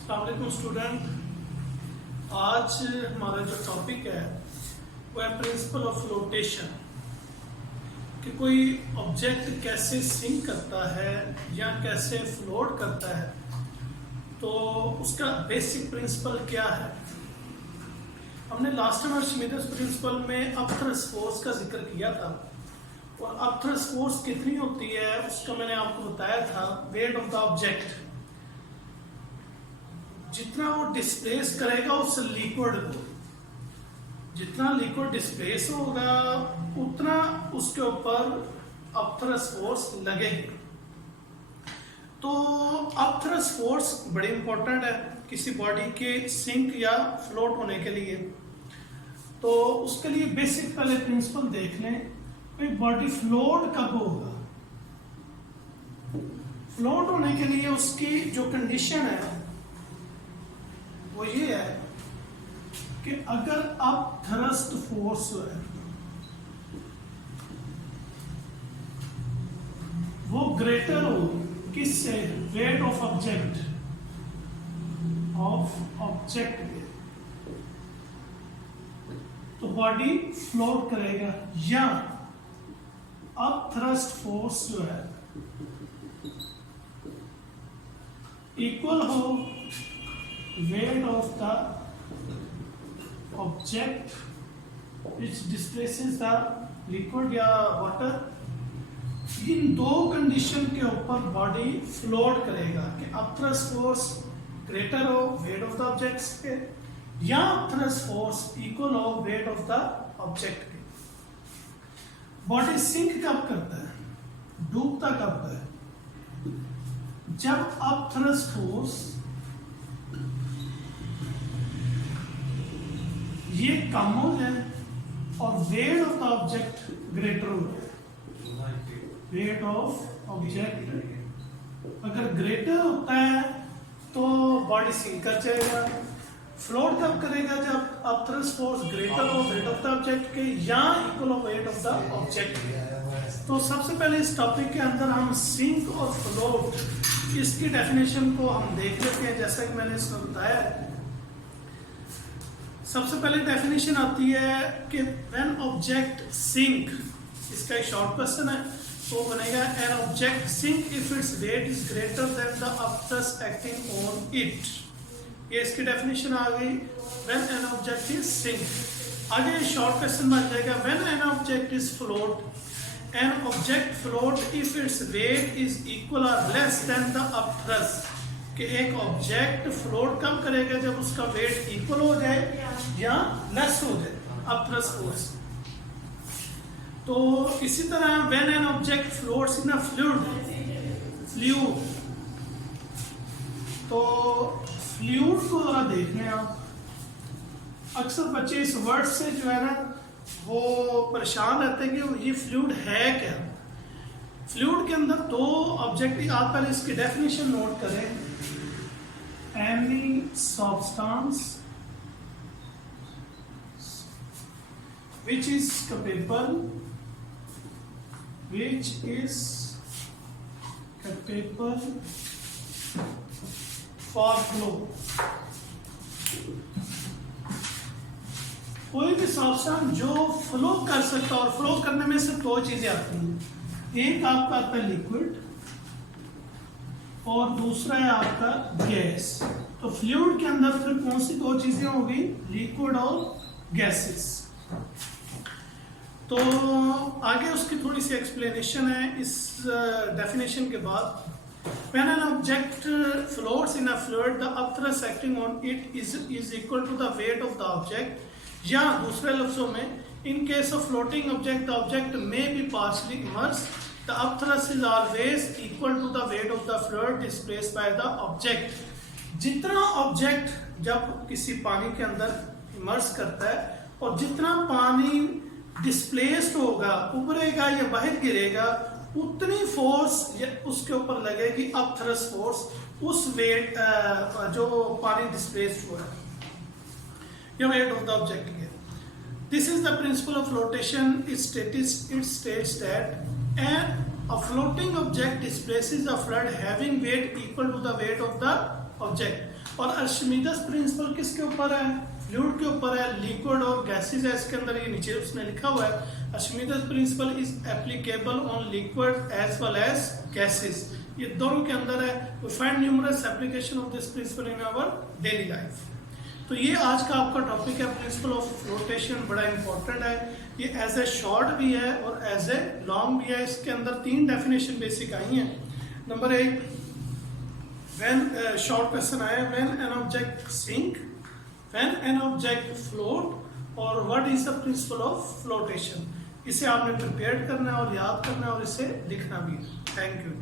अस्सलाम वालेकुम स्टूडेंट। आज हमारा जो टॉपिक है वो है प्रिंसिपल ऑफ फ्लोटेशन, कि कोई ऑब्जेक्ट कैसे सिंक करता है या कैसे फ्लोट करता है, तो उसका बेसिक प्रिंसिपल क्या है। हमने लास्ट टाइम आर्चिमेदेस प्रिंसिपल में अपथरस फोर्स का जिक्र किया था, और अपथरस फोर्स कितनी होती है उसका मैंने आपको बताया था। वेट ऑफ द ऑब्जेक्ट, जितना वो डिस्प्लेस करेगा उस लिक्विड को, जितना लिक्विड डिस्प्लेस होगा उतना उसके ऊपर अपथरस फोर्स लगेगी। तो अपथरस फोर्स बड़ी इंपॉर्टेंट है किसी बॉडी के सिंक या फ्लोट होने के लिए। तो उसके लिए बेसिक पहले प्रिंसिपल देख लें, भाई बॉडी फ्लोट कब होगा। फ्लोट होने के लिए उसकी जो कंडीशन है वो ये है कि अगर अब थ्रस्ट फोर्स है वो ग्रेटर हो किससे, वेट ऑफ ऑब्जेक्ट तो बॉडी फ्लोट करेगा, या अब थ्रस्ट फोर्स जो है इक्वल हो weight of the object which displaces the liquid या water। इन दो कंडीशन के ऊपर बॉडी फ्लोट करेगा कि अपथरस फोर्स ग्रेटर हो वेट ऑफ द ऑब्जेक्ट के, या अपथरस फोर्स इक्वल हो वेट ऑफ द ऑब्जेक्ट के। बॉडी सिंक कब करता है, डूबता कब है, जब अपथरस फोर्स ये कम हो जाए और weight of the object greater हो जाए। वेट ऑफ ऑब्जेक्ट अगर ग्रेटर होता है तो बॉडी सिंक कर जाएगा। फ्लोट कब करेगा, जब अपथरस फोर्स ग्रेटर हो वेट ऑफ द ऑब्जेक्ट के या इक्वल हो वेट ऑफ द ऑब्जेक्ट के। तो सबसे पहले इस टॉपिक के अंदर हम सिंक और फ्लोट इसकी डेफिनेशन को हम देख लेते हैं। जैसा कि मैंने इसमें बताया, सबसे पहले डेफिनेशन आती है कि व्हेन ऑब्जेक्ट सिंक, इसका एक शॉर्ट क्वेश्चन है तो बनेगा an object sink if its weight is greater than the upthrust acting on it. ये इसकी डेफिनेशन आ गई, when an object is sink. आगे शॉर्ट क्वेश्चन बन जाएगा when an object is float, an object float if its weight is equal और less than the upthrust. कि एक ऑब्जेक्ट फ्लोट कब करेगा, जब उसका वेट इक्वल हो जाए या लेस हो जाए अपथरस फोर्स। तो इसी तरह when an object floats in a fluid, तो फ्लूइड को जरा देख लें आप। अक्सर बच्चे इस वर्ड से जो है ना वो परेशान रहते हैं कि ये फ्लूइड है क्या। फ्लूइड के अंदर दो ऑब्जेक्ट, आप पहले इसकी डेफिनेशन नोट करें। Any substance which is capable for flow, कोई भी सब्सटेंस जो फ्लो कर सकता है, और फ्लो करने में सिर्फ दो चीजें आती हैं, एक आपका आता है लिक्विड और दूसरा है आपका गैस। तो फ्लूइड के अंदर फिर कौन सी दो चीजें होगी, लिक्विड और गैसेस। तो आगे उसकी थोड़ी सी एक्सप्लेनेशन है इस डेफिनेशन के बाद। When an object floats in a fluid, the upthrust acting on it is equal to the weight of the object। या दूसरे लफ्जों में, in case of floating object, the object may be partially immersed। The upthrust is always equal to the weight of the fluid displaced by the object। जितना object जब किसी पानी के अंदर immerse करता है और जितना पानी डिस्प्लेस्ड होगा, उभरेगा या बाहर गिरेगा, उतनी फोर्स उसके ऊपर लगेगी अपथरस फोर्स, उस वेट जो पानी डिस्प्लेस्ड हुआ है या वेट ऑफ द ऑब्जेक्ट के। This is the principle of flotation. It states that a floating object displaces a fluid having weight equal to the weight of the object। और अर्शिमीदस principal किसके ऊपर है? फ्लूइड के ऊपर है, लिक्विड और gases है इसके अंदर, ये नीचे उसने लिखा हुआ है Archimedes principle is applicable on liquid as well as gases, ये दोनों के अंदर है। We find numerous application of this principle in our daily life. तो ये आज का आपका टॉपिक है, प्रिंसिपल ऑफ फ्लोटेशन, बड़ा इंपॉर्टेंट है ये, एज ए शॉर्ट भी है और एज ए लॉन्ग भी है। इसके अंदर 3 डेफिनेशन बेसिक आई हैं। नंबर 1, व्हेन शॉर्ट क्वेश्चन आया, when an object sink, when an object float और what is the principle of flotation. इसे आपने प्रिपेयर करना है और याद करना है और इसे लिखना भी है। Thank you.